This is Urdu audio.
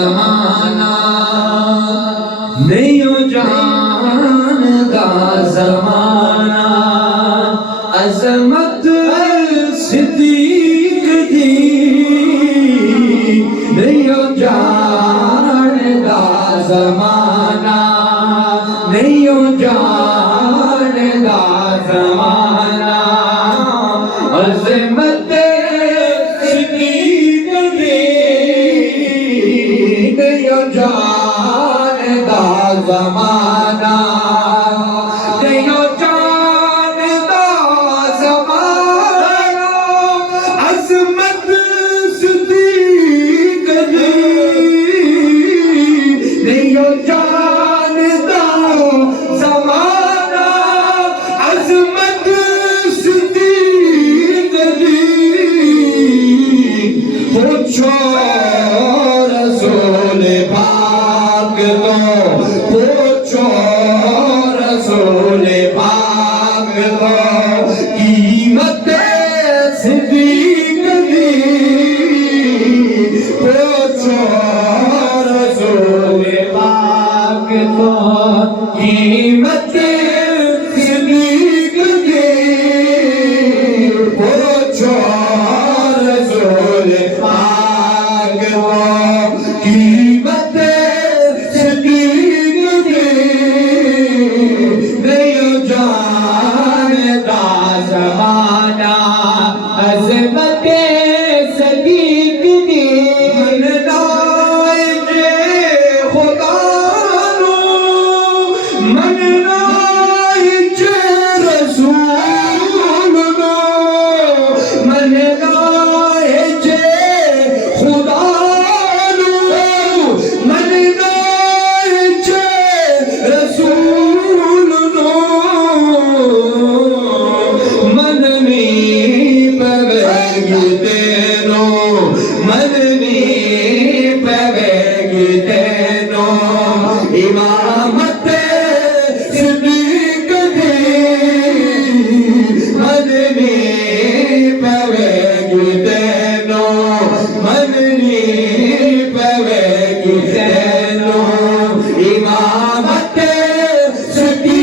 زمانہ نہیں ہو جاندا زمانہ عظمت صدیق دی نہیں ہو جاندا زمانہ نہیں ہو جاندا زمانہ عظمت صدیق دی نہیں ہو جاندا زمانہ نہیں ہو جاندا زمانہ عظمت صدیق دی نہیں ہو جاندا زمانہ عظمت صدیق دی پوچھو رسول پاک کو پوچھو رسول پاک کو قیمت صدیق دی پوچھو رسول پاک کو قیمت صدیق دی پوچھو رسول پاک کو قیمت صدیق دی نہیں جاندا زمانہ عظمت صدیق دی مننا جے خدا نو مننا جے رسول نو مننا جے خدا نو مننا جے رسول نو مننی پوے گی تینوں مننی پوے گی تینوں ایمان